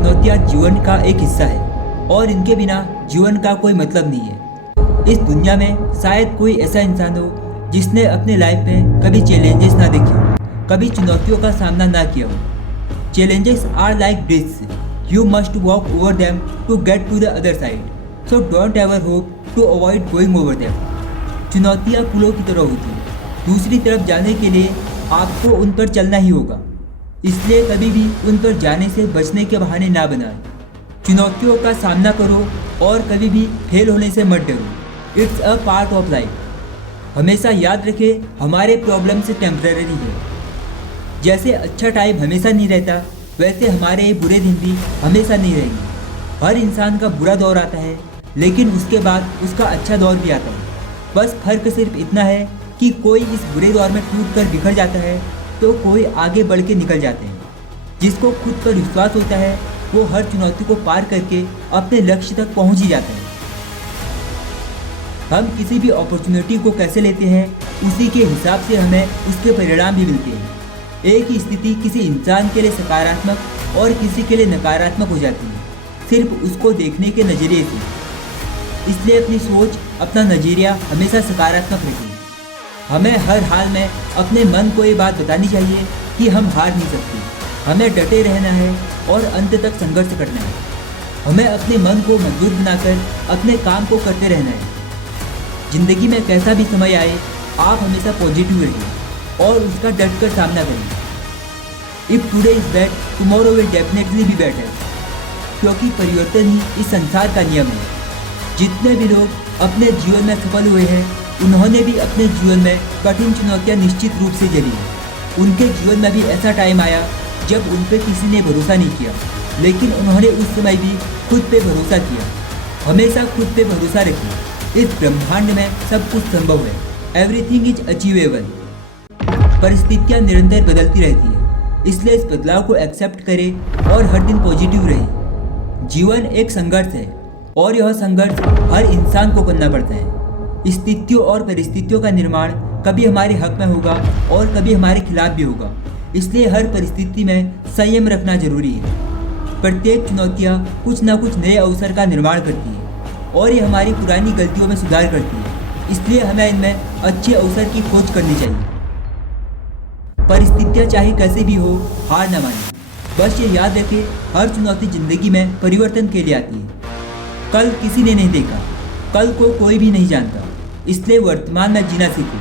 चुनौतियाँ जीवन का एक हिस्सा है और इनके बिना जीवन का कोई मतलब नहीं है। इस दुनिया में शायद कोई ऐसा इंसान हो जिसने अपने लाइफ में कभी चैलेंजेस ना देखे हो, कभी चुनौतियों का सामना ना किया हो। Challenges are like bridge, you must walk over them to get to the other side, so don't ever hope to avoid going over them. चुनौतियाँ पुलों की तरह होती हैं, दूसरी तरफ जाने के लिए आपको उन पर चलना ही होगा, इसलिए कभी भी उन पर जाने से बचने के बहाने ना बनाएं। चुनौतियों का सामना करो और कभी भी फेल होने से मत डरो। It's a part of life. हमेशा याद रखें, हमारे प्रॉब्लम से टेम्पररी है। जैसे अच्छा टाइम हमेशा नहीं रहता, वैसे हमारे बुरे दिन भी हमेशा नहीं रहेंगे। हर इंसान का बुरा दौर आता है, लेकिन उसके बाद उसका अच्छा दौर भी आता है। बस फर्क सिर्फ इतना है कि कोई इस बुरे दौर में टूट कर बिखर जाता है तो कोई आगे बढ़ के निकल जाते हैं। जिसको खुद पर विश्वास होता है वो हर चुनौती को पार करके अपने लक्ष्य तक पहुंच ही जाता है। हम किसी भी अपॉर्चुनिटी को कैसे लेते हैं, उसी के हिसाब से हमें उसके परिणाम भी मिलते हैं। एक ही स्थिति किसी इंसान के लिए सकारात्मक और किसी के लिए नकारात्मक हो जाती है, सिर्फ उसको देखने के नज़रिए से। इसलिए अपनी सोच, अपना नज़रिया हमेशा सकारात्मक रखें। हमें हर हाल में अपने मन को ये बात बतानी चाहिए कि हम हार नहीं सकते। हमें डटे रहना है और अंत तक संघर्ष करना है। हमें अपने मन को मजबूत बनाकर अपने काम को करते रहना है। जिंदगी में कैसा भी समय आए, आप हमेशा पॉजिटिव रहिए और उसका डट कर सामना करें। If today is bad, tomorrow will definitely be better. क्योंकि परिवर्तन ही इस संसार का नियम है। जितने भी लोग अपने जीवन में सफल हुए हैं, उन्होंने भी अपने जीवन में कठिन चुनौतियां निश्चित रूप से झेली हैं। उनके जीवन में भी ऐसा टाइम आया जब उन पर किसी ने भरोसा नहीं किया, लेकिन उन्होंने उस समय भी खुद पे भरोसा किया। हमेशा खुद पे भरोसा रखिए। इस ब्रह्मांड में सब कुछ संभव है। Everything is achievable. परिस्थितियाँ निरंतर बदलती रहती है, इसलिए इस बदलाव को एक्सेप्ट करें और हर दिन पॉजिटिव रहें। जीवन एक संघर्ष है और यह संघर्ष हर इंसान को करना पड़ता है। स्थितियों और परिस्थितियों का निर्माण कभी हमारे हक में होगा और कभी हमारे खिलाफ भी होगा, इसलिए हर परिस्थिति में संयम रखना जरूरी है। प्रत्येक चुनौतियाँ कुछ ना कुछ नए अवसर का निर्माण करती है और ये हमारी पुरानी गलतियों में सुधार करती है, इसलिए हमें इनमें अच्छे अवसर की खोज करनी चाहिए। परिस्थितियाँ चाहे कैसे भी हो, हार न मानें। बस ये याद रखें, हर चुनौती जिंदगी में परिवर्तन के लिए आती है। कल किसी ने नहीं देखा, कल को कोई भी नहीं जानता, इसलिए वर्तमान में जीना सीखो।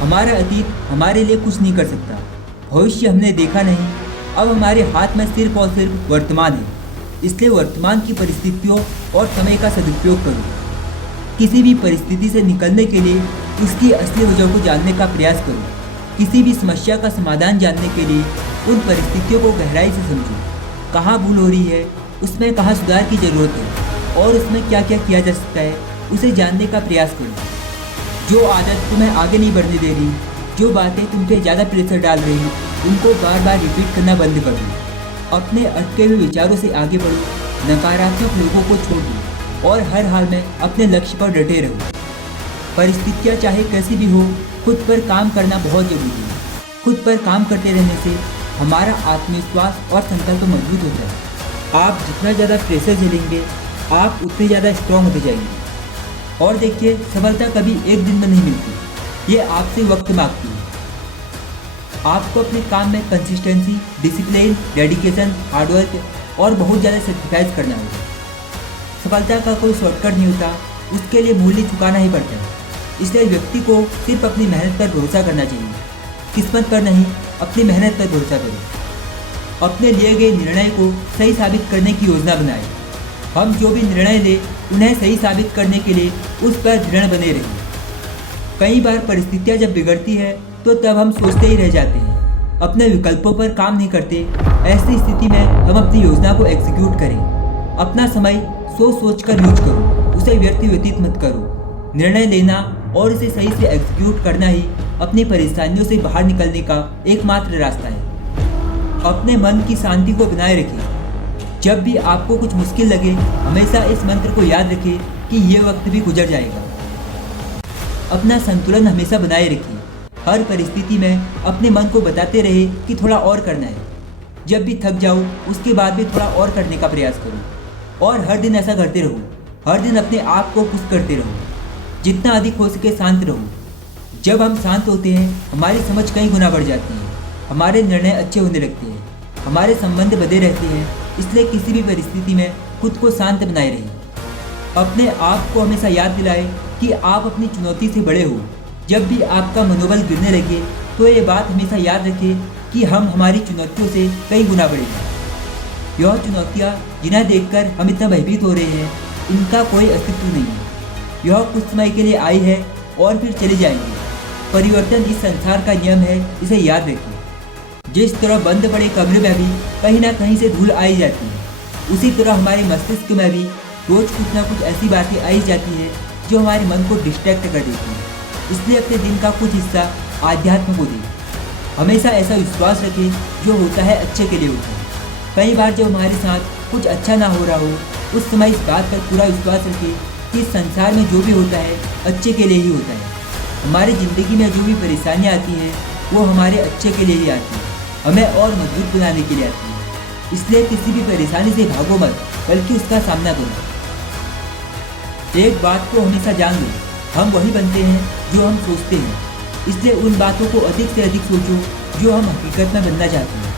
हमारा अतीत हमारे लिए कुछ नहीं कर सकता, भविष्य हमने देखा नहीं। अब हमारे हाथ में सिर्फ और सिर्फ वर्तमान है, इसलिए वर्तमान की परिस्थितियों और समय का सदुपयोग करो। किसी भी परिस्थिति से निकलने के लिए उसकी असली वजह को जानने का प्रयास करो। किसी भी समस्या का समाधान जानने के लिए उन परिस्थितियों को गहराई से समझो। कहाँ भूल हो रही है, उसमें कहाँ सुधार की ज़रूरत है और उसमें क्या क्या किया जा सकता है, उसे जानने का प्रयास करो। जो आदत तुम्हें आगे नहीं बढ़ने दे रही, जो बातें तुम पे ज़्यादा प्रेशर डाल रही, उनको बार बार रिपीट करना बंद कर दो। अपने अटके हुए विचारों से आगे बढ़ो, नकारात्मक लोगों को छोड़ दो और हर हाल में अपने लक्ष्य पर डटे रहो। परिस्थितियाँ चाहे कैसी भी हो, खुद पर काम करना बहुत ज़रूरी है। खुद पर काम करते रहने से हमारा आत्मविश्वास और संकल्प मजबूत होता है। आप जितना ज़्यादा प्रेशर झेलेंगे, आप उतने ज़्यादा स्ट्रॉन्ग होते जाएंगे। और देखिए, सफलता कभी एक दिन में नहीं मिलती, ये आपसे वक्त मांगती है। आपको अपने काम में कंसिस्टेंसी, डिसिप्लिन, डेडिकेशन, हार्डवर्क और बहुत ज़्यादा सेक्रीफाइस करना होगा। सफलता का कोई शॉर्टकट नहीं होता, उसके लिए मूल्य चुकाना ही पड़ता है। इसलिए व्यक्ति को सिर्फ अपनी मेहनत पर भरोसा करना चाहिए, किस्मत पर नहीं, अपनी मेहनत पर भरोसा करें। अपने लिए गए निर्णय को सही साबित करने की योजना बनाएं। हम जो भी निर्णय लें, उन्हें सही साबित करने के लिए उस पर दृढ़ बने रहें। कई बार परिस्थितियाँ जब बिगड़ती है तो तब हम सोचते ही रह जाते हैं, अपने विकल्पों पर काम नहीं करते। ऐसी स्थिति में हम अपनी योजना को एग्जीक्यूट करें। अपना समय सोच सोच कर यूज करो, उसे व्यतीत मत करो। निर्णय लेना और उसे सही से एग्जीक्यूट करना ही अपनी परेशानियों से बाहर निकलने का एकमात्र रास्ता है। अपने मन की शांति को बनाए रखें। जब भी आपको कुछ मुश्किल लगे, हमेशा इस मंत्र को याद रखें कि ये वक्त भी गुजर जाएगा। अपना संतुलन हमेशा बनाए रखिए। हर परिस्थिति में अपने मन को बताते रहे कि थोड़ा और करना है। जब भी थक जाओ उसके बाद भी थोड़ा और करने का प्रयास करो और हर दिन ऐसा करते रहो। हर दिन अपने आप को खुश करते रहो, जितना अधिक हो सके शांत रहो। जब हम शांत होते हैं हमारी समझ कई गुना बढ़ जाती है, हमारे निर्णय अच्छे होने लगते हैं, हमारे संबंध बधे रहते हैं। इसलिए किसी भी परिस्थिति में खुद को शांत बनाए रहिए। अपने आप को हमेशा याद दिलाएं कि आप अपनी चुनौती से बड़े हो। जब भी आपका मनोबल गिरने लगे तो ये बात हमेशा याद रखें कि हम हमारी चुनौतियों से कई गुना बड़े हैं। यह चुनौतियाँ जिन्हें देखकर हम इतना भयभीत हो रहे हैं, इनका कोई अस्तित्व नहीं है। यह कुछ समय के लिए आई है और फिर चली जाएंगी। परिवर्तन इस संसार का नियम है, इसे याद रखिए। जिस तरह बंद पड़े कमरे में भी कहीं ना कहीं से धूल आई जाती है, उसी तरह हमारे मस्तिष्क में भी रोज कुछ ना कुछ ऐसी बातें आई जाती है जो हमारे मन को डिस्ट्रैक्ट कर देती है। इसलिए अपने दिन का कुछ हिस्सा आध्यात्म को दें। हमेशा ऐसा विश्वास रखें जो होता है अच्छे के लिए होता है। कई बार जब हमारे साथ कुछ अच्छा ना हो रहा हो, उस समय इस बात पर पूरा विश्वास रखें कि इस संसार में जो भी होता है अच्छे के लिए ही होता है। हमारी ज़िंदगी में जो भी परेशानियाँ आती हैं वो हमारे अच्छे के लिए ही आती है, हमें और मजबूत बनाने के लिए आती है। इसलिए किसी भी परेशानी से भागो मत, बल्कि उसका सामना करो। एक बात को हमेशा जान लो, हम वही बनते हैं जो हम सोचते हैं। इसलिए उन बातों को अधिक से अधिक सोचो जो हम हकीकत में बनना चाहते हैं।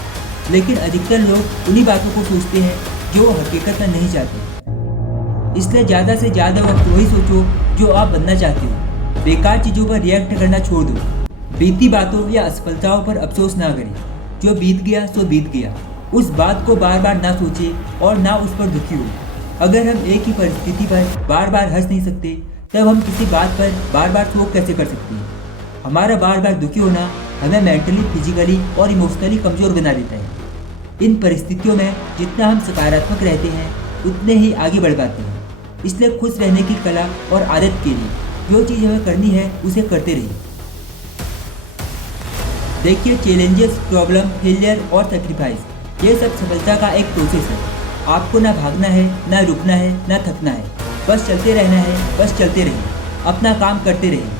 लेकिन अधिकतर लोग उन्हीं बातों को सोचते हैं जो वो हकीकत में नहीं चाहते। इसलिए ज़्यादा से ज़्यादा वक्त वही सोचो जो आप बनना चाहते हो। बेकार चीज़ों पर रिएक्ट करना छोड़ दो। बीती बातों या असफलताओं पर अफसोस ना करें। जो बीत गया सो बीत गया। उस बात को बार बार ना सोचें और ना उस पर दुखी हो। अगर हम एक ही परिस्थिति पर बार बार हंस नहीं सकते, तब हम किसी बात पर बार बार शोक कैसे कर सकते हैं। हमारा बार बार दुखी होना हमें मेंटली, फिजिकली और इमोशनली कमज़ोर बना देता है। इन परिस्थितियों में जितना हम सकारात्मक रहते हैं उतने ही आगे बढ़ पाते हैं। इसलिए खुश रहने की कला और आदत के लिए जो चीज़ हमें करनी है उसे करते रहिए। देखिए, चैलेंजेस, प्रॉब्लम, फेलियर और सेक्रीफाइस, ये सब सफलता का एक प्रोसेस है। आपको ना भागना है, ना रुकना है, ना थकना है। बस चलते रहना है, बस चलते रहिए, अपना काम करते रहिए।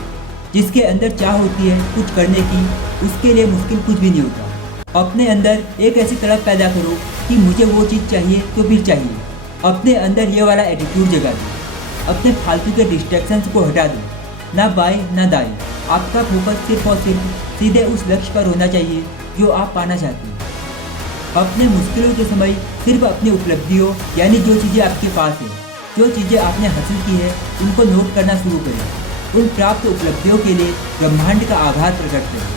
जिसके अंदर चाह होती है कुछ करने की, उसके लिए मुश्किल कुछ भी नहीं होता। अपने अंदर एक ऐसी तड़प पैदा करो कि मुझे वो चीज़ चाहिए तो फिर चाहिए। अपने अंदर ये वाला एटीट्यूड जगा दो। अपने फालतू के डिस्ट्रैक्शंस को हटा दो। ना बाएं ना दाएं, आपका फोकस सिर्फ और सिर्फ सीधे उस लक्ष्य पर होना चाहिए जो आप पाना चाहते हैं। अपने मुश्किलों के समय सिर्फ अपनी उपलब्धियों, यानी जो चीज़ें आपके पास है, जो चीज़ें आपने हासिल की है, उनको नोट करना शुरू करें। उन प्राप्त उपलब्धियों के लिए ब्रह्मांड का आभार प्रकट करें।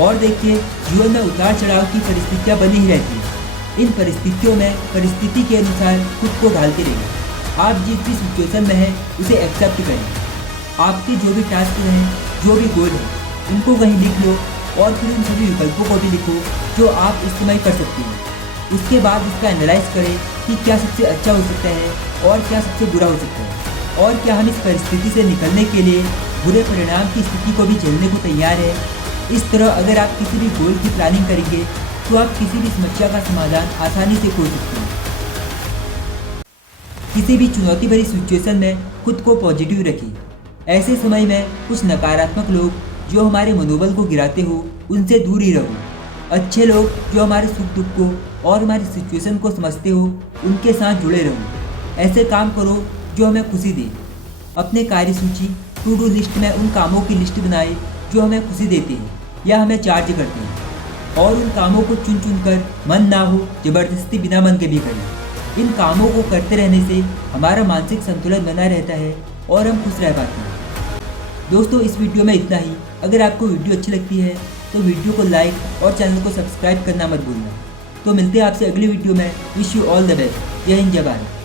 और देखिए, जीवन में उतार चढ़ाव की परिस्थितियाँ बनी ही रहती हैं। इन परिस्थितियों में परिस्थिति के अनुसार खुद को ढालते रहिए। आप जिस भी सिचुएशन में हैं उसे एक्सेप्ट करें। आपके जो भी टास्क हैं, जो भी गोल है, उनको कहीं लिख लो और फिर उन सभी विकल्पों को भी लिखो जो आप इस समय कर सकते हैं। उसके बाद इसका एनालाइज करें कि क्या सबसे अच्छा हो सकता है और क्या सबसे बुरा हो सकता है, और क्या हम इस परिस्थिति से निकलने के लिए बुरे परिणाम की स्थिति को भी झेलने को तैयार है। इस तरह अगर आप किसी भी गोल की प्लानिंग करेंगे तो आप किसी भी समस्या का समाधान आसानी से खोज सकते हैं। किसी भी चुनौती भरी सिचुएशन में खुद को पॉजिटिव रखिए। ऐसे समय में कुछ नकारात्मक लोग जो हमारे मनोबल को गिराते हो, उनसे दूर ही रहो। अच्छे लोग जो हमारे सुख दुख को और हमारी सिचुएशन को समझते हो, उनके साथ जुड़े रहो। ऐसे काम करो जो हमें खुशी दे। अपने कार्य सूची, टू डू लिस्ट में उन कामों की लिस्ट बनाए जो हमें खुशी देते हैं या हमें चार्ज करते हैं, और उन कामों को चुन चुन कर मन ना हो जबरदस्ती बिना मन के भी करें। इन कामों को करते रहने से हमारा मानसिक संतुलन बना रहता है और हम खुश रह पाते हैं। दोस्तों, इस वीडियो में इतना ही। अगर आपको वीडियो अच्छी लगती है तो वीडियो को लाइक और चैनल को सब्सक्राइब करना मत भूलना। तो मिलते हैं आपसे अगली वीडियो में। Wish you all the best. जय हिंद, जय भारत।